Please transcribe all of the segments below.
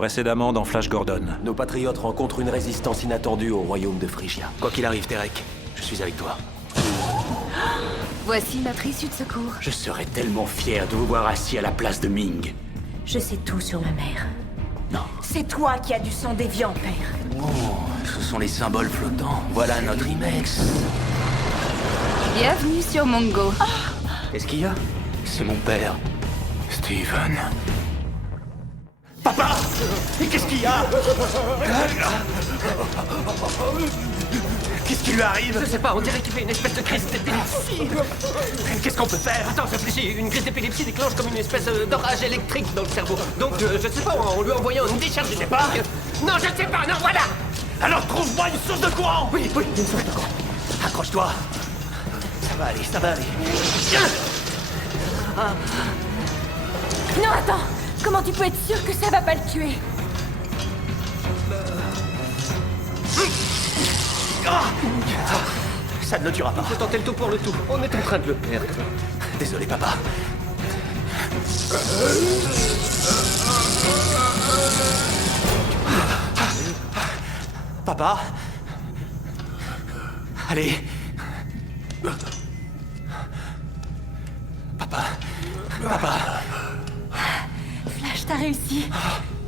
Précédemment dans Flash Gordon. Nos patriotes rencontrent une résistance inattendue au royaume de Phrygia. Quoi qu'il arrive, Terek, je suis avec toi. Voici notre issue de secours. Je serais tellement fier de vous voir assis à la place de Ming. Je sais tout sur ma mère. Non. C'est toi qui as du sang déviant, père. Oh, ce sont les symboles flottants. Voilà notre Imex. Bienvenue sur Mongo. Qu'est-ce qu'il y a? C'est mon père, Steven. Papa! Et qu'est-ce qu'il y a? Qu'est-ce qui lui arrive? Je sais pas, on dirait qu'il fait une espèce de crise d'épilepsie. Qu'est-ce qu'on peut faire? Attends, je réfléchis. Une crise d'épilepsie déclenche comme une espèce d'orage électrique dans le cerveau. Donc, je sais pas, on lui envoyant une décharge, je sais pas. Non, je sais pas, non, voilà. Alors trouve-moi une source de courant! Oui, une source de courant. Accroche-toi. Ça va aller, ça va aller. Non, attends. Comment tu peux être sûr que ça va pas le tuer? Ça ne le tuera pas. Faut tenter le tout pour le tout. On est en train de le perdre. Désolé, papa. Papa? Allez. Papa. Papa. Flash, t'as réussi.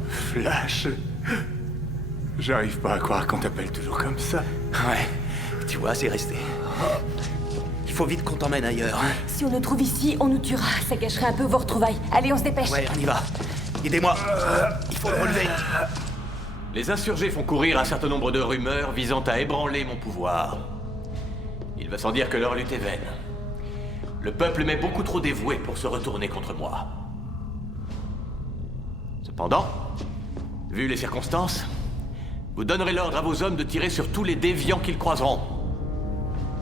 Flash. J'arrive pas à croire qu'on t'appelle toujours comme ça. Ouais. Tu vois, c'est resté. Il faut vite qu'on t'emmène ailleurs. Hein. Si on le trouve ici, on nous tuera. Ça gâcherait un peu vos retrouvailles. Allez, on se dépêche. Ouais, on y va. Aidez-moi. Il faut le relever. Les insurgés font courir un certain nombre de rumeurs visant à ébranler mon pouvoir. Il va sans dire que leur lutte est vaine. Le peuple m'est beaucoup trop dévoué pour se retourner contre moi. Cependant, vu les circonstances, vous donnerez l'ordre à vos hommes de tirer sur tous les déviants qu'ils croiseront.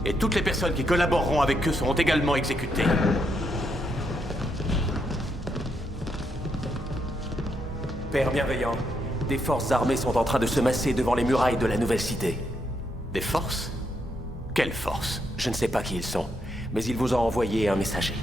Et toutes les personnes qui collaboreront avec eux seront également exécutées. Père bienveillant, des forces armées sont en train de se masser devant les murailles de la nouvelle cité. Des forces? Quelles forces? Je ne sais pas qui ils sont, mais ils vous ont envoyé un messager.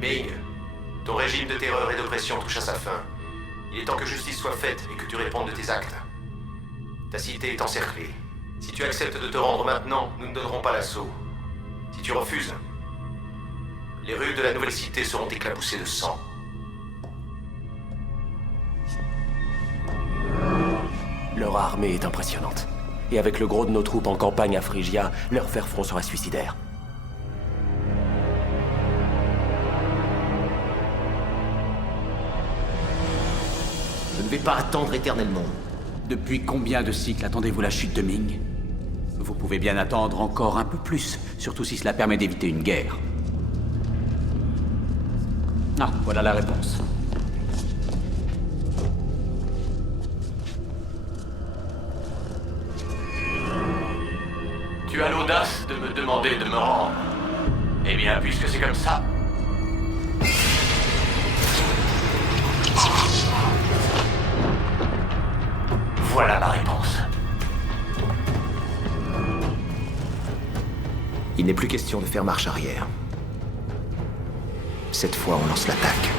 Ming, ton régime de terreur et d'oppression touche à sa fin. Il est temps que justice soit faite et que tu répondes de tes actes. Ta cité est encerclée. Si tu acceptes de te rendre maintenant, nous ne donnerons pas l'assaut. Si tu refuses, les rues de la nouvelle cité seront éclaboussées de sang. Leur armée est impressionnante. Et avec le gros de nos troupes en campagne à Phrygia, leur faire front sera suicidaire. Je ne vais pas attendre éternellement. Depuis combien de cycles attendez-vous la chute de Ming? Vous pouvez bien attendre encore un peu plus, surtout si cela permet d'éviter une guerre. Ah, voilà la réponse. Tu as l'audace de me demander de me rendre. Eh bien, puisque c'est comme ça... Voilà ma réponse. Il n'est plus question de faire marche arrière. Cette fois, on lance l'attaque.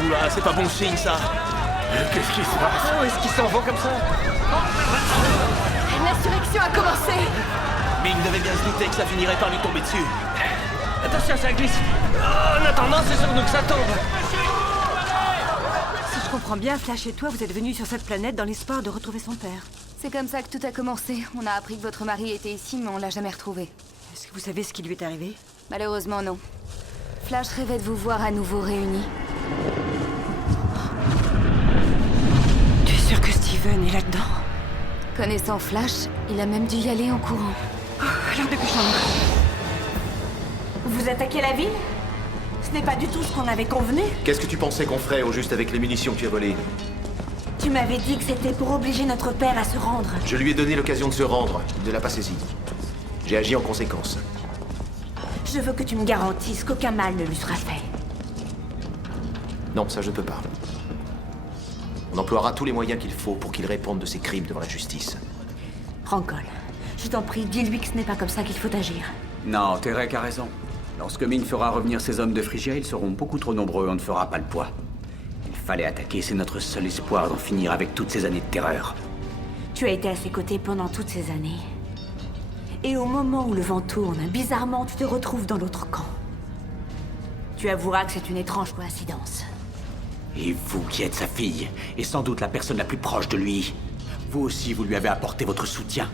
Oula, c'est pas bon signe, ça. Qu'est-ce qui se passe? Oh, est-ce qu'ils s'en vont comme ça? L'insurrection a commencé. Ming devait bien se douter que ça finirait par lui tomber dessus. Attention, ça glisse. Oh, en attendant, c'est sur nous que ça tombe. Si je comprends bien, Flash et toi, vous êtes venus sur cette planète dans l'espoir de retrouver son père. C'est comme ça que tout a commencé. On a appris que votre mari était ici, mais on l'a jamais retrouvé. Est-ce que vous savez ce qui lui est arrivé? Malheureusement, non. Flash rêvait de vous voir à nouveau réunis. Tu es sûr que Steven est là-dedans? Connaissant Flash, il a même dû y aller en courant. Alors depuis Vous attaquez la ville? Ce n'est pas du tout ce qu'on avait convenu. Qu'est-ce que tu pensais qu'on ferait au juste avec les munitions que tu as volées? Tu m'avais dit que c'était pour obliger notre père à se rendre. Je lui ai donné l'occasion de se rendre. Il ne l'a pas saisi. J'ai agi en conséquence. Je veux que tu me garantisses qu'aucun mal ne lui sera fait. Non, ça je ne peux pas. On emploiera tous les moyens qu'il faut pour qu'il réponde de ses crimes devant la justice. Rancol, je t'en prie, dis-lui que ce n'est pas comme ça qu'il faut agir. Non, Terek a raison. Lorsque Ming fera revenir ses hommes de Phrygia, ils seront beaucoup trop nombreux, on ne fera pas le poids. Il fallait attaquer, c'est notre seul espoir d'en finir avec toutes ces années de terreur. Tu as été à ses côtés pendant toutes ces années. Et au moment où le vent tourne, bizarrement, tu te retrouves dans l'autre camp. Tu avoueras que c'est une étrange coïncidence. Et vous qui êtes sa fille, et sans doute la personne la plus proche de lui, vous aussi vous lui avez apporté votre soutien.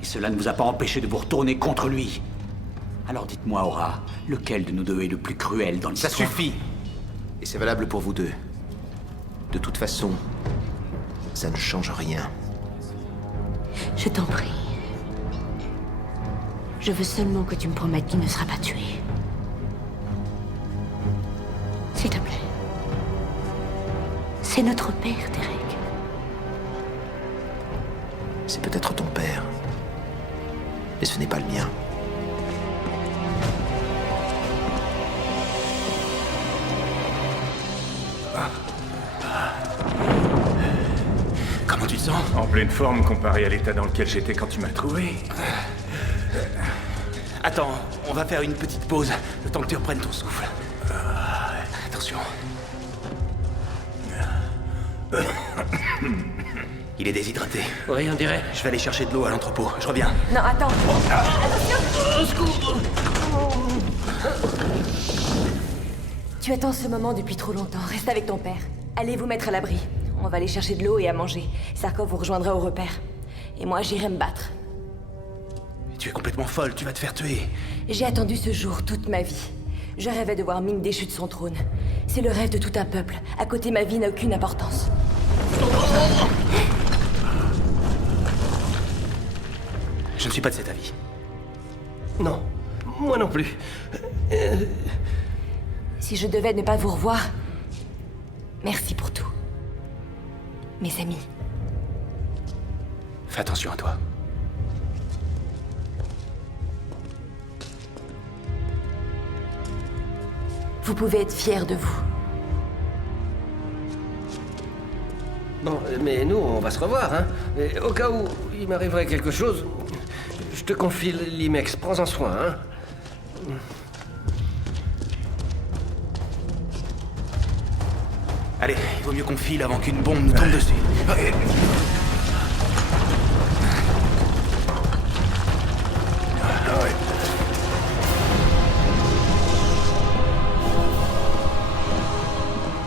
Et cela ne vous a pas empêché de vous retourner contre lui. Alors dites-moi, Aura, lequel de nous deux est le plus cruel dans l'histoire? Ça suffit! Et c'est valable pour vous deux. De toute façon, ça ne change rien. Je t'en prie. Je veux seulement que tu me promettes qu'il ne sera pas tué. S'il te plaît. C'est notre père, Terek. C'est peut-être ton père. Mais ce n'est pas le mien. Comment tu te sens? En pleine forme comparé à l'état dans lequel j'étais quand tu m'as trouvé. Attends, on va faire une petite pause, le temps que tu reprennes ton souffle. Attention. Il est déshydraté. Oui, on dirait. Je vais aller chercher de l'eau à l'entrepôt. Je reviens. Non, attends. Tu attends ce moment depuis trop longtemps. Reste avec ton père. Allez vous mettre à l'abri. On va aller chercher de l'eau et à manger. Sarkov vous rejoindra au repère. Et moi, j'irai me battre. Tu es complètement folle, tu vas te faire tuer. J'ai attendu ce jour toute ma vie. Je rêvais de voir Ming déchu de son trône. C'est le rêve de tout un peuple. À côté, ma vie n'a aucune importance. Je ne suis pas de cet avis. Non, moi non plus. Si je devais ne pas vous revoir, merci pour tout. Mes amis. Fais attention à toi. Vous pouvez être fiers de vous. Bon, mais nous, on va se revoir, hein. Et au cas où il m'arriverait quelque chose, je te confie l'Imex. Prends-en soin, hein. Allez, il vaut mieux qu'on file avant qu'une bombe nous tombe dessus.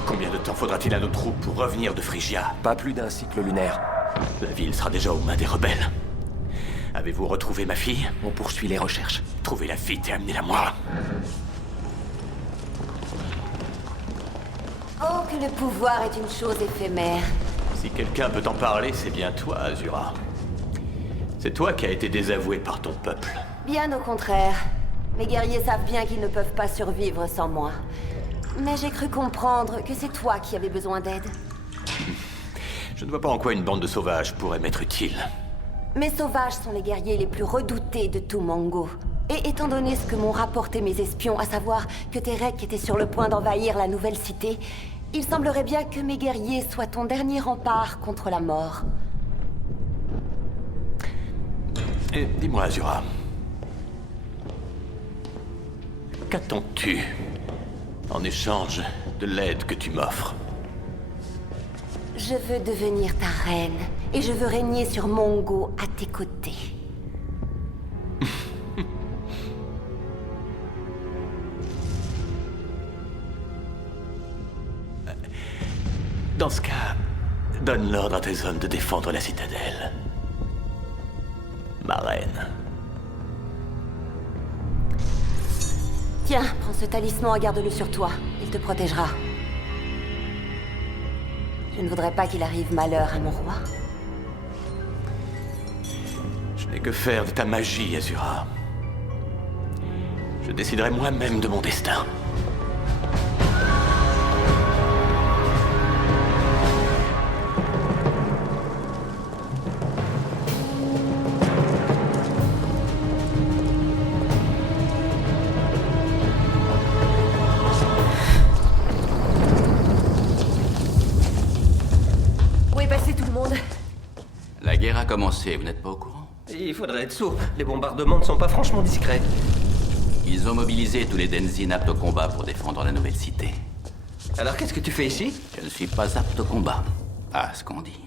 Combien de temps faudra-t-il à nos troupes pour revenir de Phrygia? Pas plus d'un cycle lunaire. La ville sera déjà aux mains des rebelles. Avez-vous retrouvé ma fille? On poursuit les recherches. Trouvez-la vite et amenez-la moi. Oh, que le pouvoir est une chose éphémère. Si quelqu'un peut en parler, c'est bien toi, Azura. C'est toi qui as été désavoué par ton peuple. Bien au contraire. Mes guerriers savent bien qu'ils ne peuvent pas survivre sans moi. Mais j'ai cru comprendre que c'est toi qui avais besoin d'aide. Je ne vois pas en quoi une bande de sauvages pourrait m'être utile. Mes sauvages sont les guerriers les plus redoutés de tout Mongo. Et étant donné ce que m'ont rapporté mes espions, à savoir que Terek était sur le point d'envahir la nouvelle cité, il semblerait bien que mes guerriers soient ton dernier rempart contre la mort. Et dis-moi, Azura. Qu'attends-tu en échange de l'aide que tu m'offres? Je veux devenir ta reine, et je veux régner sur Mongo à tes côtés. Dans ce cas, donne l'ordre à tes hommes de défendre la citadelle. Ma reine. Tiens, prends ce talisman et garde-le sur toi. Il te protégera. Je ne voudrais pas qu'il arrive malheur à mon roi. Je n'ai que faire de ta magie, Azura. Je déciderai moi-même de mon destin. Où est passé tout le monde? La guerre a commencé, vous n'êtes pas au courant? Il faudrait être sourd. Les bombardements ne sont pas franchement discrets. Ils ont mobilisé tous les Denzin aptes au combat pour défendre la nouvelle cité. Alors qu'est-ce que tu fais ici? Je ne suis pas apte au combat. Ah, ce qu'on dit.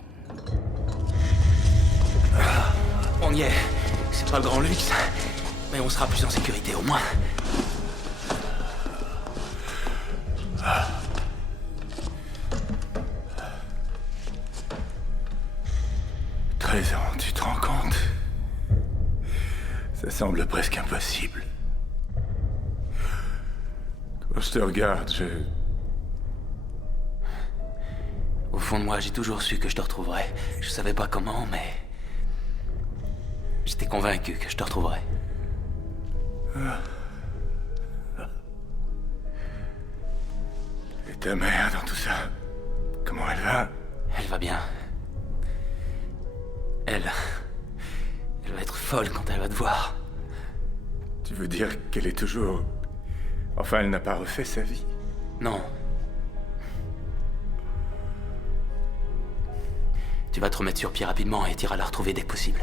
On y est. C'est pas le grand luxe, mais on sera plus en sécurité au moins. 13 ans, tu te rends compte? Ça semble presque impossible. Quand je te regarde, Au fond de moi, j'ai toujours su que je te retrouverais. Je savais pas comment, mais... J'étais convaincu que je te retrouverais. Et ta mère dans tout ça? Comment elle va? Elle va bien. Elle va être folle quand elle va te voir. Tu veux dire qu'elle est toujours... Enfin, elle n'a pas refait sa vie? Non. Tu vas te remettre sur pied rapidement et t'iras la retrouver dès que possible.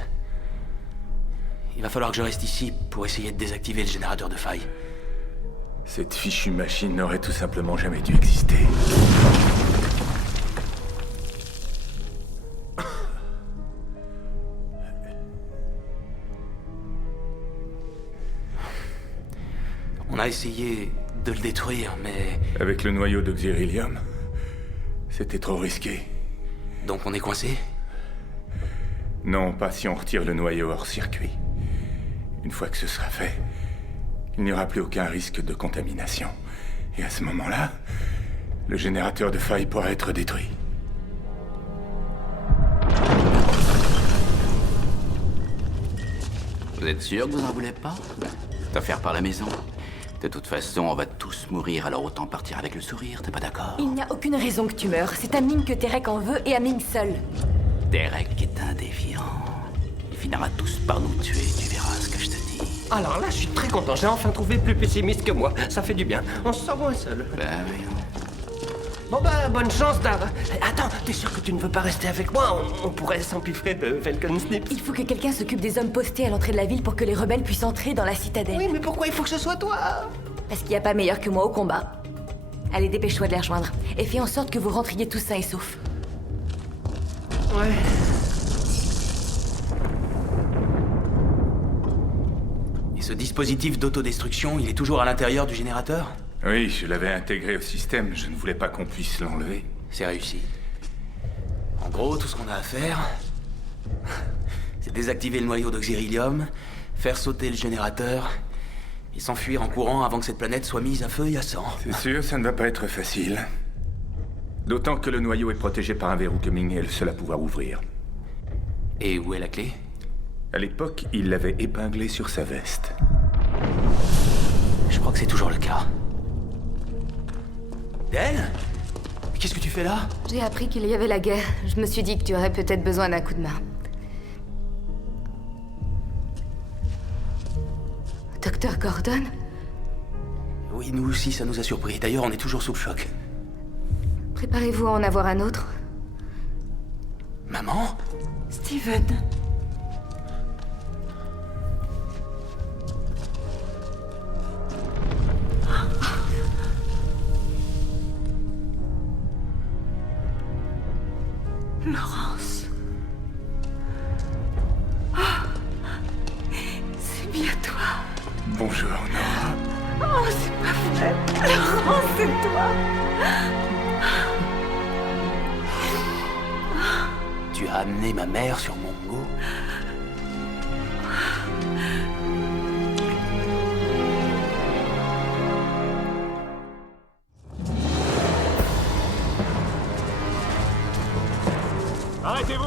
Il va falloir que je reste ici pour essayer de désactiver le générateur de faille. Cette fichue machine n'aurait tout simplement jamais dû exister. On a essayé de le détruire, mais... Avec le noyau de Xyrillium, c'était trop risqué. Donc on est coincé? Non, pas si on retire le noyau hors circuit. Une fois que ce sera fait, il n'y aura plus aucun risque de contamination. Et à ce moment-là, le générateur de faille pourra être détruit. Vous êtes sûr que vous n'en voulez pas? C'est à faire par la maison. De toute façon, on va tous mourir, alors autant partir avec le sourire, t'es pas d'accord? Il n'y a aucune raison que tu meurs. C'est à Ming que Terek en veut et à Ming seul. Derek est un défiant. Il finira tous par nous tuer, tu verras ce que je te dis. Alors là, je suis très content. J'ai enfin trouvé plus pessimiste que moi. Ça fait du bien. On se sent moins seul. Ben oui. Bon bah, bonne chance, Dar. Attends, t'es sûr que tu ne veux pas rester avec moi? On pourrait s'empiffrer de Falcon Snips. Il faut que quelqu'un s'occupe des hommes postés à l'entrée de la ville pour que les rebelles puissent entrer dans la citadelle. Oui, mais pourquoi il faut que ce soit toi? Parce qu'il n'y a pas meilleur que moi au combat. Allez, dépêche-toi de les rejoindre. Et fais en sorte que vous rentriez tous sains et saufs. Ouais. Et ce dispositif d'autodestruction, il est toujours à l'intérieur du générateur? Oui, je l'avais intégré au système. Je ne voulais pas qu'on puisse l'enlever. C'est réussi. En gros, tout ce qu'on a à faire, c'est désactiver le noyau d'Oxyrilium, faire sauter le générateur et s'enfuir en courant avant que cette planète soit mise à feu et à sang. C'est sûr, ça ne va pas être facile. D'autant que le noyau est protégé par un verrou que Ming est le seul à pouvoir ouvrir. Et où est la clé? À l'époque, il l'avait épinglé sur sa veste. Je crois que c'est toujours le cas. Elle? Qu'est-ce que tu fais là? J'ai appris qu'il y avait la guerre. Je me suis dit que tu aurais peut-être besoin d'un coup de main. Docteur Gordon? Oui, nous aussi, ça nous a surpris. D'ailleurs, on est toujours sous le choc. Préparez-vous à en avoir un autre. Maman? Steven. Laurence. C'est bien toi. Bonjour, Nora. Oh, c'est pas vrai. Laurence, c'est toi. Tu as amené ma mère sur Mongo? Arrêtez-vous!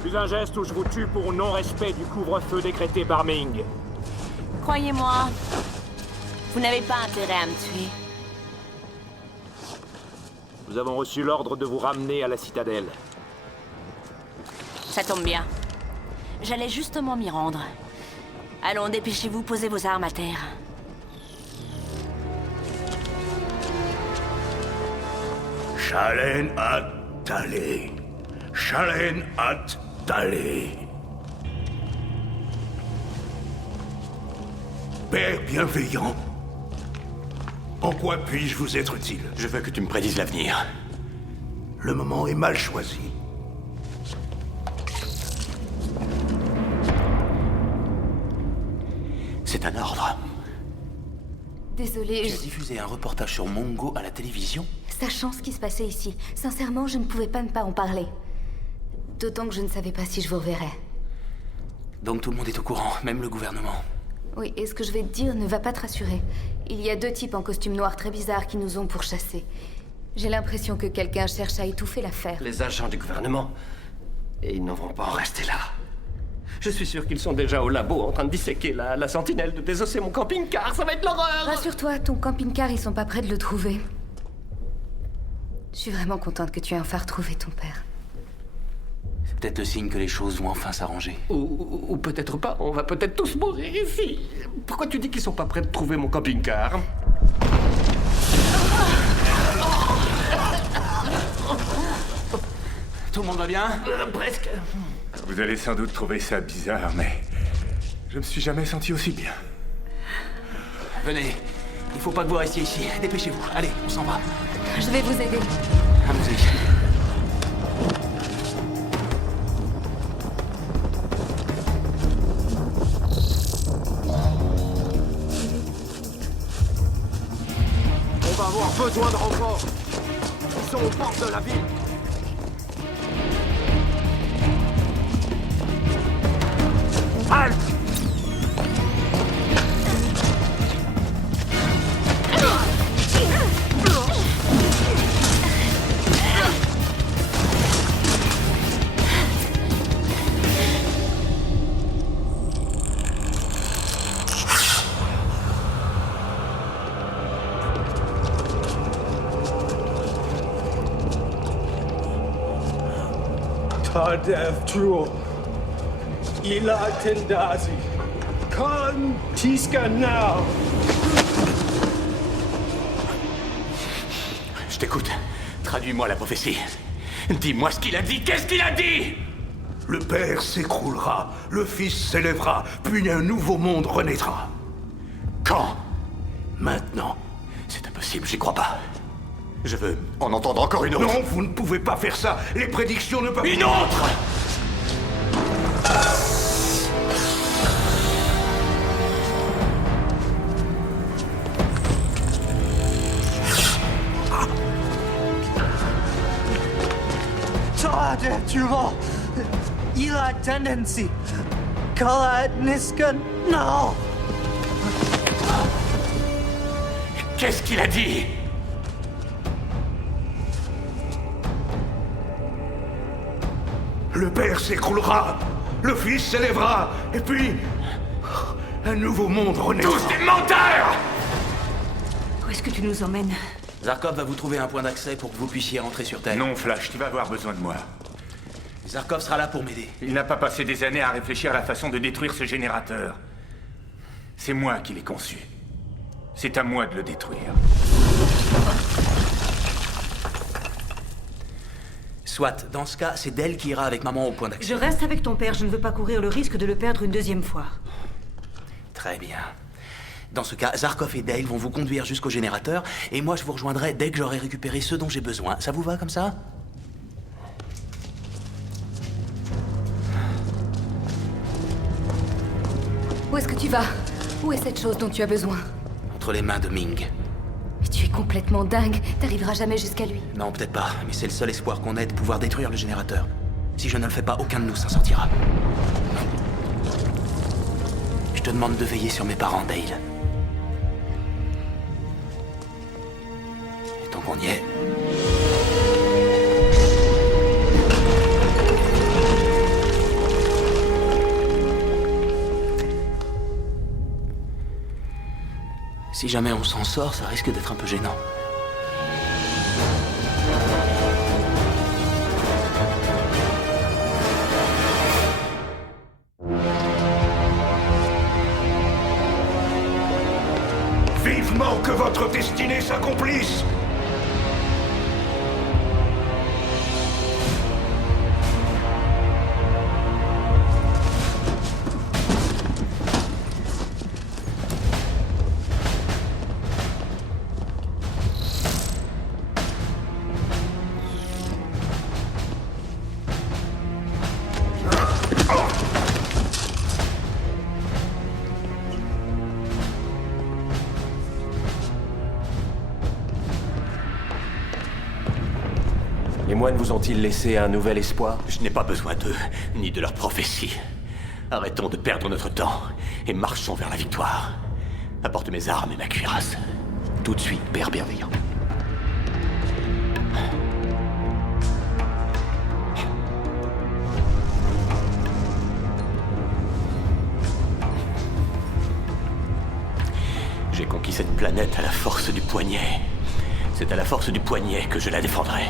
Plus un geste ou je vous tue pour non-respect du couvre-feu décrété par Ming. Croyez-moi, vous n'avez pas intérêt à me tuer. Nous avons reçu l'ordre de vous ramener à la citadelle. Ça tombe bien. J'allais justement m'y rendre. Allons, dépêchez-vous, posez vos armes à terre. Shalen At-Talé. Shalen At-Talé. Père bienveillant, en quoi puis-je vous être utile? Je veux que tu me prédises l'avenir. Le moment est mal choisi. C'est un ordre. Désolée, Tu as diffusé un reportage sur Mongo à la télévision? Sachant ce qui se passait ici, sincèrement, je ne pouvais pas ne pas en parler. D'autant que je ne savais pas si je vous reverrais. Donc tout le monde est au courant, même le gouvernement. Oui, et ce que je vais te dire ne va pas te rassurer. Il y a 2 types en costume noir très bizarres qui nous ont pourchassés. J'ai l'impression que quelqu'un cherche à étouffer l'affaire. Les agents du gouvernement. Et ils n'en vont pas en rester là. Je suis sûr qu'ils sont déjà au labo en train de disséquer la sentinelle, de désosser mon camping-car. Ça va être l'horreur! Rassure-toi, ton camping-car, ils sont pas prêts de le trouver. Je suis vraiment contente que tu aies enfin retrouvé ton père. C'est peut-être le signe que les choses vont enfin s'arranger. Ou peut-être pas, on va peut-être tous mourir ici. Pourquoi tu dis qu'ils sont pas prêts de trouver mon camping-car? Tout le monde va bien? Presque. Vous allez sans doute trouver ça bizarre, mais je me suis jamais senti aussi bien. Venez, il faut pas que vous restiez ici. Dépêchez-vous. Allez, on s'en va. Je vais vous aider. Allons-y. On va avoir besoin de renforts. Ils sont aux portes de la ville. Halte! Tadev Truo. Ila Tendazi. Kon Tiska now. Je t'écoute. Traduis-moi la prophétie. Dis-moi ce qu'il a dit. Qu'est-ce qu'il a dit? Le Père s'écroulera, le Fils s'élèvera, puis un nouveau monde renaîtra. Quand? Maintenant. C'est impossible, j'y crois pas. Je veux en entendre encore une autre. Non, vous ne pouvez pas faire ça. Les prédictions ne peuvent... Une autre! Tadev Truo. Ila Tendency. Kala Niskan now. Qu'est-ce qu'il a dit? Le Père s'écroulera, le Fils s'élèvera, et puis... un nouveau monde renaîtra. Tous des menteurs! Où est-ce que tu nous emmènes? Zarkov va vous trouver un point d'accès pour que vous puissiez rentrer sur Terre. Non, Flash, tu vas avoir besoin de moi. Zarkov sera là pour m'aider. Il n'a pas passé des années à réfléchir à la façon de détruire ce générateur. C'est moi qui l'ai conçu. C'est à moi de le détruire. Soit, dans ce cas, c'est Dell qui ira avec maman au point d'accès. Je reste avec ton père, je ne veux pas courir le risque de le perdre une deuxième fois. Très bien. Dans ce cas, Zarkov et Dale vont vous conduire jusqu'au générateur, et moi je vous rejoindrai dès que j'aurai récupéré ce dont j'ai besoin. Ça vous va comme ça? Où est-ce que tu vas? Où est cette chose dont tu as besoin? Entre les mains de Ming. Tu es complètement dingue. T'arriveras jamais jusqu'à lui. Non, peut-être pas, mais c'est le seul espoir qu'on ait de pouvoir détruire le générateur. Si je ne le fais pas, aucun de nous s'en sortira. Je te demande de veiller sur mes parents, Dale. Et tant qu'on y est... Si jamais on s'en sort, ça risque d'être un peu gênant. Vivement que votre destinée s'accomplisse! Les moines vous ont-ils laissé un nouvel espoir? Je n'ai pas besoin d'eux, ni de leurs prophéties. Arrêtons de perdre notre temps et marchons vers la victoire. Apporte mes armes et ma cuirasse. Tout de suite, Père bienveillant. J'ai conquis cette planète à la force du poignet. C'est à la force du poignet que je la défendrai.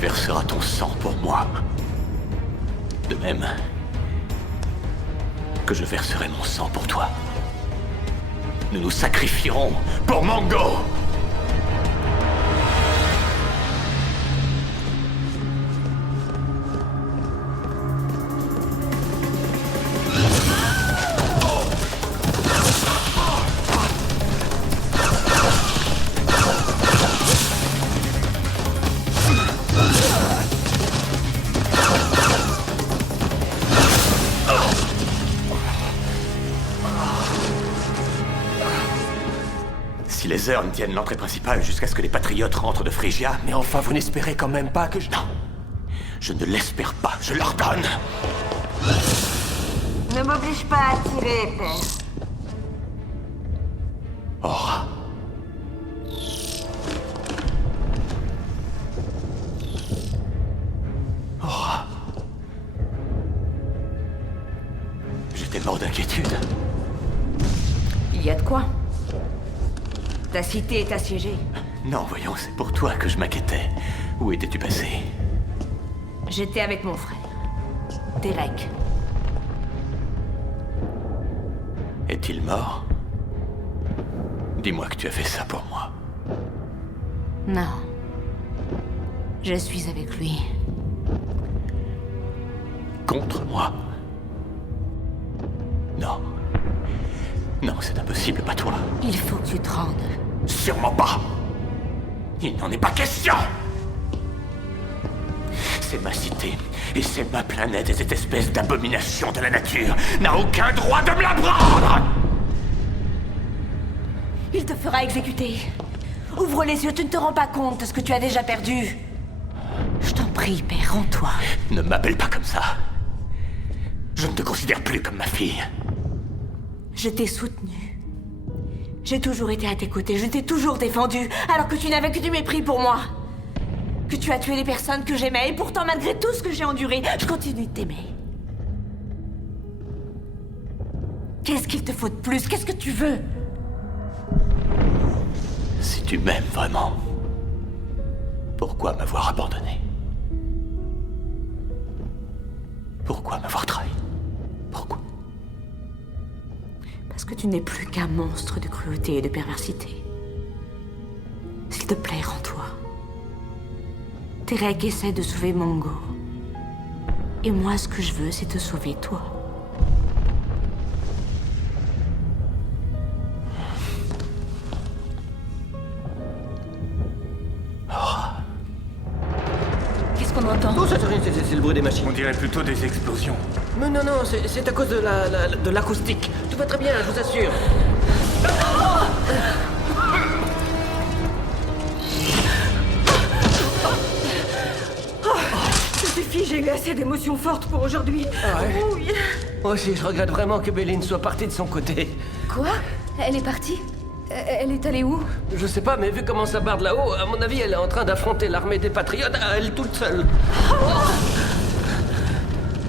Verseras ton sang pour moi. De même que je verserai mon sang pour toi. Nous nous sacrifierons pour Mango! Si les Earn tiennent l'entrée principale jusqu'à ce que les Patriotes rentrent de Phrygia... Mais enfin, vous n'espérez quand même pas que je... Non, je ne l'espère pas, je leur donne. Ne m'oblige pas à tirer, Père. Aura. Aura. J'étais mort d'inquiétude. Il y a de quoi? Ta cité est assiégée. Non, voyons, c'est pour toi que je m'inquiétais. Où étais-tu passé? J'étais avec mon frère, Derek. Est-il mort? Dis-moi que tu as fait ça pour moi. Non. Je suis avec lui. Contre moi? Non. Non, c'est impossible, pas toi. Il faut que tu te rendes. Sûrement pas. Il n'en est pas question. C'est ma cité, et c'est ma planète, et cette espèce d'abomination de la nature n'a aucun droit de me la prendre. Il te fera exécuter. Ouvre les yeux, tu ne te rends pas compte de ce que tu as déjà perdu. Je t'en prie, Père, rends-toi. Ne m'appelle pas comme ça. Je ne te considère plus comme ma fille. Je t'ai soutenu. J'ai toujours été à tes côtés, je t'ai toujours défendu, alors que tu n'avais que du mépris pour moi. Que tu as tué les personnes que j'aimais, et pourtant, malgré tout ce que j'ai enduré, je continue de t'aimer. Qu'est-ce qu'il te faut de plus? Qu'est-ce que tu veux? Si tu m'aimes vraiment, pourquoi m'avoir abandonné? Pourquoi m'avoir trahi? Pourquoi? Parce que tu n'es plus qu'un monstre de cruauté et de perversité. S'il te plaît, rends-toi. Terek essaie de sauver Mongo. Et moi, ce que je veux, c'est te sauver, toi. Qu'est-ce qu'on entend? Oh, ça c'est rien, c'est le bruit des machines. On dirait plutôt des explosions. Mais non, c'est à cause de l'acoustique. Tout va très bien, je vous assure. Ça suffit, j'ai eu assez d'émotions fortes pour aujourd'hui. Ah ouais? Oui. Moi aussi, je regrette vraiment que Béline soit partie de son côté. Quoi? Elle est partie? Elle est allée où? Je sais pas, mais vu comment ça barde là-haut, à mon avis, elle est en train d'affronter l'armée des Patriotes à elle toute seule.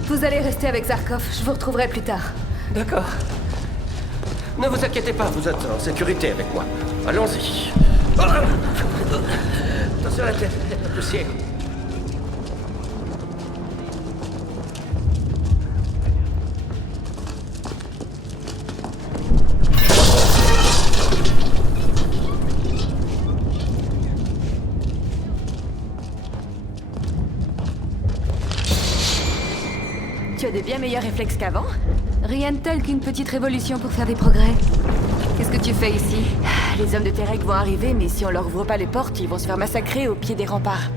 Vous allez rester avec Zarkov, je vous retrouverai plus tard. D'accord. Ne vous inquiétez pas, vous êtes en sécurité avec moi. Allons-y. Attention à la tête, la poussière. Tu as de bien meilleurs réflexes qu'avant? Rien de tel qu'une petite révolution pour faire des progrès. Qu'est-ce que tu fais ici? Les hommes de Terek vont arriver, mais si on leur ouvre pas les portes, ils vont se faire massacrer au pied des remparts.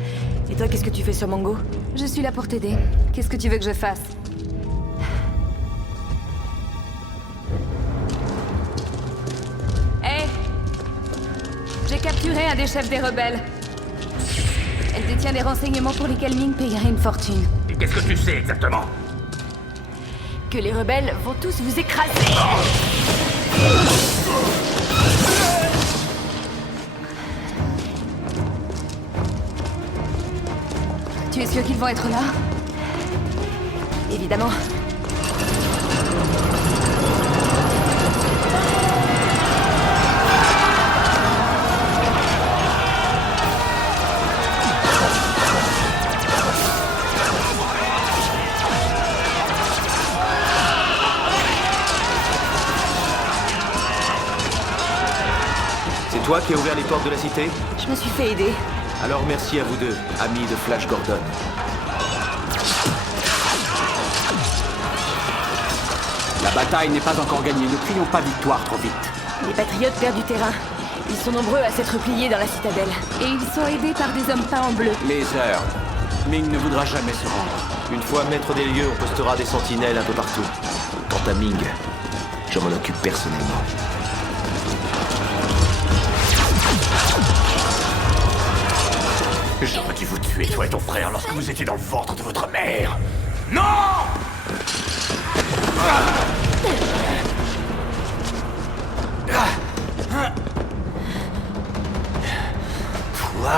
Et toi, qu'est-ce que tu fais sur Mongo? Je suis là pour t'aider. Qu'est-ce que tu veux que je fasse? Hé! J'ai capturé un des chefs des rebelles. Elle détient des renseignements pour lesquels Ming payerait une fortune. Et qu'est-ce que tu sais exactement? Que les rebelles vont tous vous écraser. Tu es sûr qu'ils vont être là? Évidemment. C'est toi qui as ouvert les portes de la cité? Je me suis fait aider. Alors merci à vous deux, amis de Flash Gordon. La bataille n'est pas encore gagnée, ne crions pas victoire trop vite. Les Patriotes perdent du terrain. Ils sont nombreux à s'être pliés dans la citadelle. Et ils sont aidés par des hommes peints en bleu. Les heures. Ming ne voudra jamais se rendre. Une fois maître des lieux, on postera des sentinelles un peu partout. Quant à Ming, je m'en occupe personnellement. J'aurais dû vous tuer, toi et ton frère, lorsque vous étiez dans le ventre de votre mère. Non! Toi...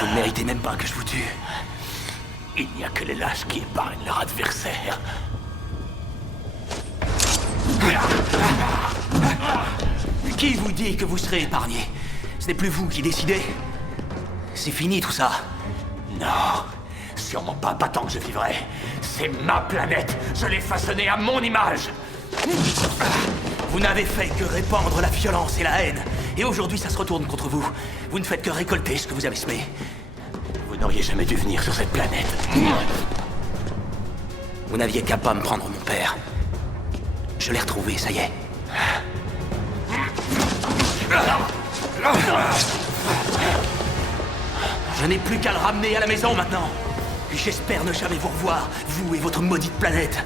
Vous ne méritez même pas que je vous tue. Il n'y a que les lâches qui épargnent leur adversaire. Qui vous dit que vous serez épargné? Ce n'est plus vous qui décidez. C'est fini tout ça. Non, sûrement pas tant que je vivrai. C'est ma planète, je l'ai façonnée à mon image. Vous n'avez fait que répandre la violence et la haine. Et aujourd'hui, ça se retourne contre vous. Vous ne faites que récolter ce que vous avez semé. Vous n'auriez jamais dû venir sur cette planète. Vous n'aviez qu'à pas me prendre mon père. Je l'ai retrouvé, ça y est. Je n'ai plus qu'à le ramener à la maison maintenant. J'espère ne jamais vous revoir, vous et votre maudite planète.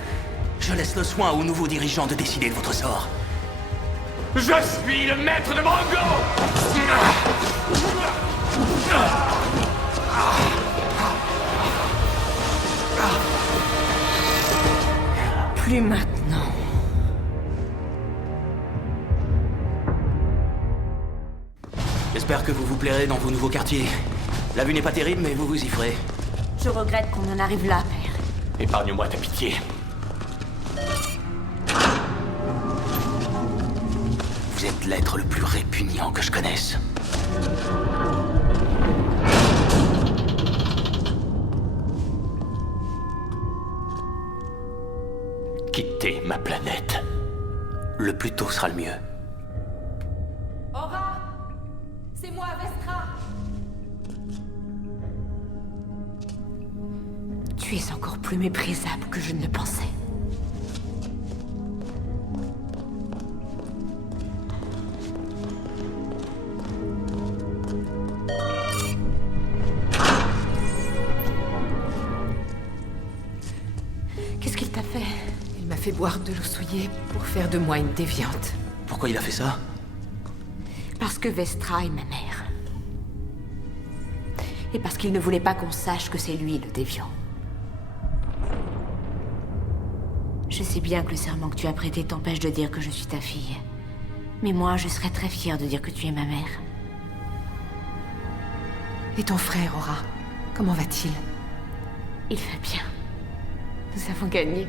Je laisse le soin aux nouveaux dirigeants de décider de votre sort. Je suis le maître de Mango! Plus maintenant. J'espère que vous vous plairez dans vos nouveaux quartiers. La vue n'est pas terrible, mais vous vous y ferez. Je regrette qu'on en arrive là, père. Épargne-moi ta pitié. Vous êtes l'être le plus répugnant que je connaisse. Quitter ma planète. Le plus tôt sera le mieux. Aura! C'est moi, Vestra! Tu es encore plus méprisable que je ne le pensais. Qu'est-ce qu'il t'a fait? Il m'a fait boire de l'eau souillée pour faire de moi une déviante. Pourquoi il a fait ça? Parce que Vestra est ma mère. Et parce qu'il ne voulait pas qu'on sache que c'est lui le déviant. Je sais bien que le serment que tu as prêté t'empêche de dire que je suis ta fille. Mais moi, je serais très fière de dire que tu es ma mère. Et ton frère, Aura, comment va-t-il? Il va bien. Nous avons gagné.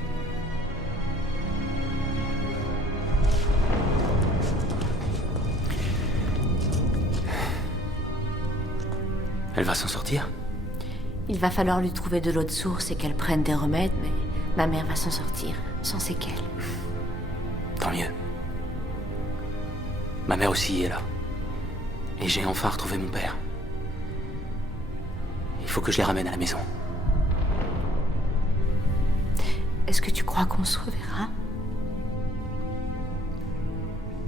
Elle va s'en sortir? Il va falloir lui trouver de l'eau de source et qu'elle prenne des remèdes, mais ma mère va s'en sortir, sans séquelles. Tant mieux. Ma mère aussi est là. Et j'ai enfin retrouvé mon père. Il faut que je les ramène à la maison. Est-ce que tu crois qu'on se reverra?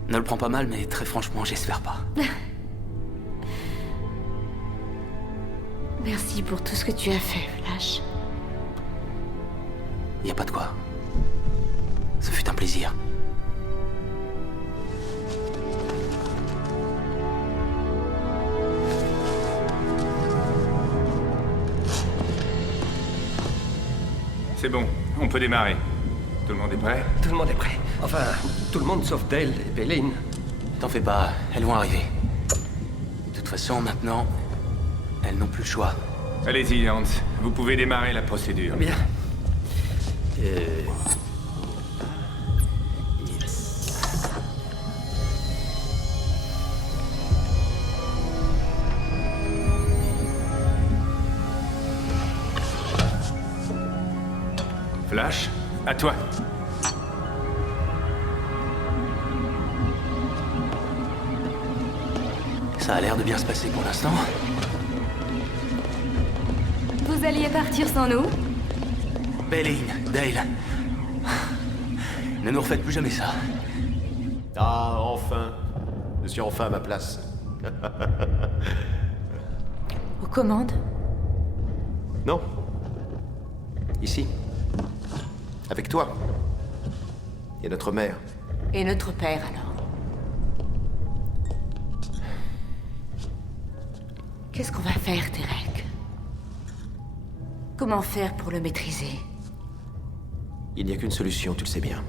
Ne le prends pas mal, mais très franchement, j'espère pas. Merci pour tout ce que tu as fait, Flash. Y a pas de quoi. Ce fut un plaisir. C'est bon, on peut démarrer. Tout le monde est prêt? Tout le monde est prêt. Enfin, tout le monde sauf Dale et Belline. T'en fais pas, elles vont arriver. De toute façon, maintenant, elles n'ont plus le choix. Allez-y, Hans. Vous pouvez démarrer la procédure. Bien. Flash, à toi. Ça a l'air de bien se passer pour l'instant. Vous alliez partir sans nous? Belline, Dale. Ne nous refaites plus jamais ça. Ah, enfin. Je suis enfin à ma place. Aux commandes? Non. Ici. Avec toi. Et notre mère. Et notre père, alors? Qu'est-ce qu'on va faire, Derek? Comment faire pour le maîtriser? Il n'y a qu'une solution, tu le sais bien.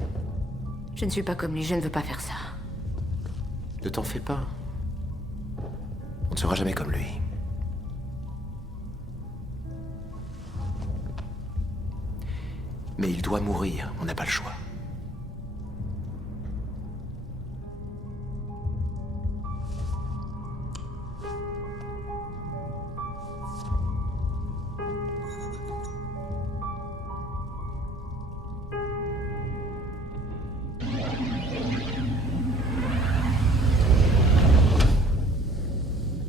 Je ne suis pas comme lui, je ne veux pas faire ça. Ne t'en fais pas. On ne sera jamais comme lui. Mais il doit mourir, on n'a pas le choix.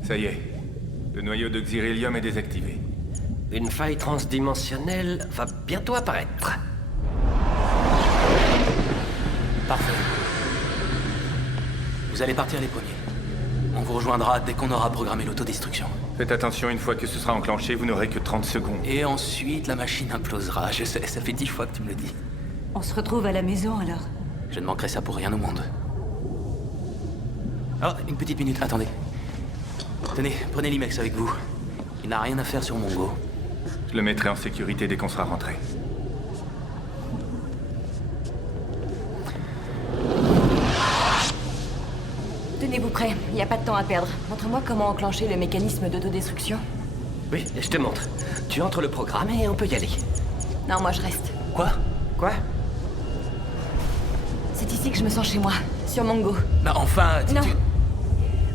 Ça y est. Le noyau de Xyrillium est désactivé. Une faille transdimensionnelle va bientôt apparaître. Parfait. Vous allez partir les poignets. On vous rejoindra dès qu'on aura programmé l'autodestruction. Faites attention, une fois que ce sera enclenché, vous n'aurez que 30 secondes. Et ensuite, la machine implosera. Je sais, ça fait 10 fois que tu me le dis. On se retrouve à la maison, alors. Je ne manquerai ça pour rien au monde. Oh, une petite minute, attendez. Tenez, prenez l'Imex avec vous. Il n'a rien à faire sur Mongo. Je le mettrai en sécurité dès qu'on sera rentré. Tenez-vous prêts, il n'y a pas de temps à perdre. Montre-moi comment enclencher le mécanisme d'autodestruction. Oui, je te montre. Tu entres le programme et on peut y aller. Non, moi je reste. Quoi? Quoi? C'est ici que je me sens chez moi, sur Mongo. Bah enfin, Non.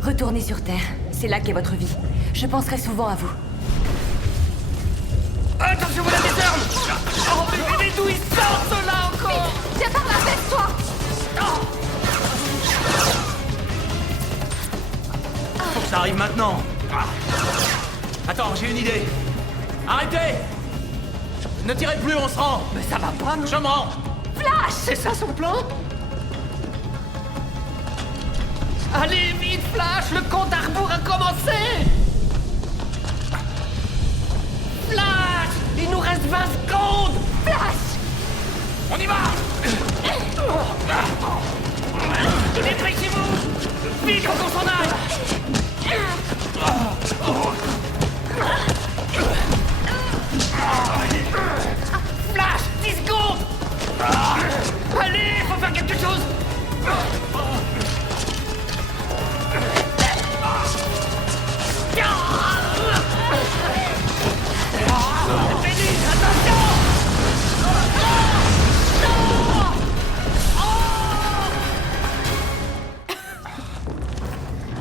Retournez sur Terre. C'est là qu'est votre vie. Je penserai souvent à vous. Attention, vous la désarme! Oh, mais d'où ils sortent là encore? Viens par là, baisse-toi! Faut que ça arrive maintenant. Attends, j'ai une idée. Arrêtez! Ne tirez plus, on se rend. Mais ça va pas, non? Je me rends. Flash! C'est ça son plan? Allez, vite, Flash! Le compte à rebours a commencé! Flash! Il nous reste 20 secondes! Flash! On y va! Dépêchez-vous! Vite, faut qu'on s'en aille! Flash! 10 secondes! Allez, faut faire quelque chose! Vénus, attention!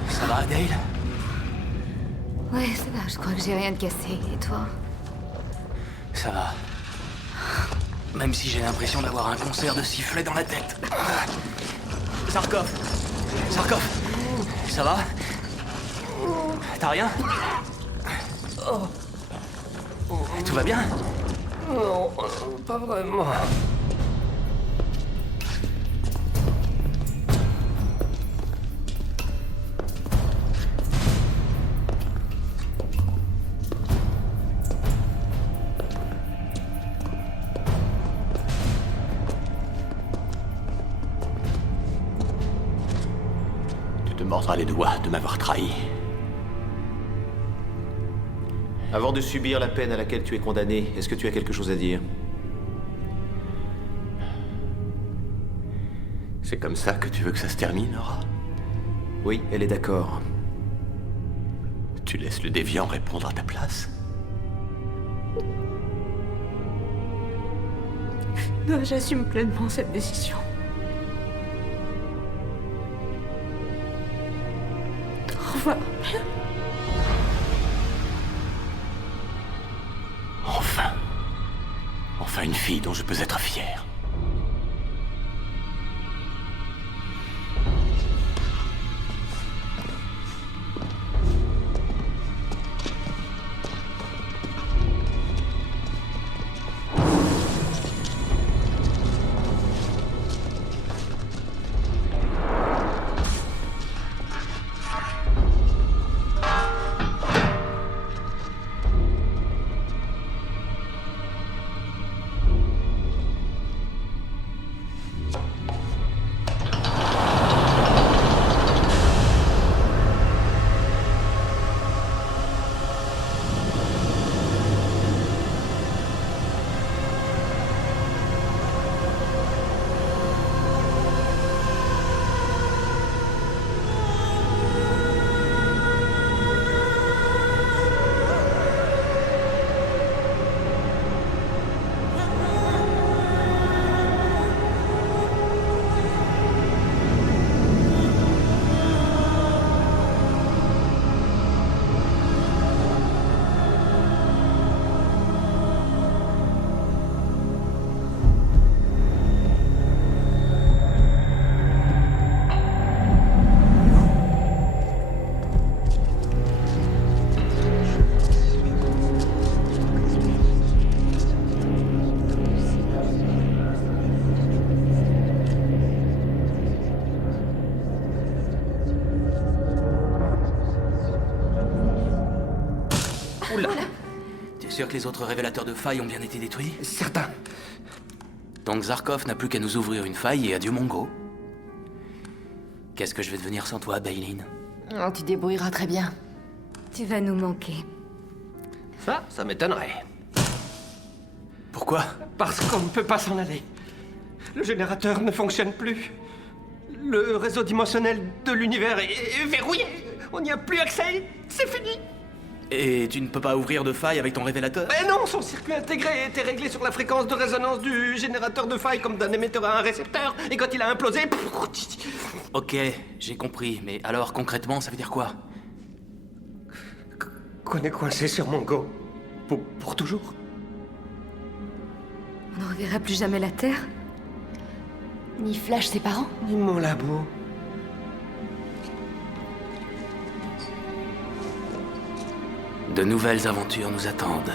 Ça va, Dale? Ouais, ça va, je crois que j'ai rien de cassé. Et toi? Ça va. Même si j'ai l'impression d'avoir un concert de sifflets dans la tête. Zarkov! Zarkov! Ça va? T'as rien? Tout va bien? Non, pas vraiment. Tu te mordras les doigts de m'avoir trahi. Avant de subir la peine à laquelle tu es condamné, est-ce que tu as quelque chose à dire? C'est comme ça que tu veux que ça se termine, Nora? Oui, elle est d'accord. Tu laisses le déviant répondre à ta place? Non, j'assume pleinement cette décision. Au revoir. Enfin. Enfin une fille dont je peux être fier. sûr que les autres révélateurs de failles ont bien été détruits? Certain. Donc Zarkov n'a plus qu'à nous ouvrir une faille et adieu Mongo. Qu'est-ce que je vais devenir sans toi, Baylin? Oh, tu débrouilleras très bien. Tu vas nous manquer. Ça m'étonnerait. Pourquoi? Parce qu'on ne peut pas s'en aller. Le générateur ne fonctionne plus. Le réseau dimensionnel de l'univers est verrouillé. On n'y a plus accès. C'est fini. Et tu ne peux pas ouvrir de faille avec ton révélateur? Mais non, son circuit intégré était réglé sur la fréquence de résonance du générateur de failles comme d'un émetteur à un récepteur. Et quand il a implosé... Ok, j'ai compris. Mais alors, concrètement, ça veut dire quoi? Qu'on est coincé sur Mongo. Pour toujours. On ne reverra plus jamais la Terre? Ni Flash ses parents? Ni mon labo. De nouvelles aventures nous attendent.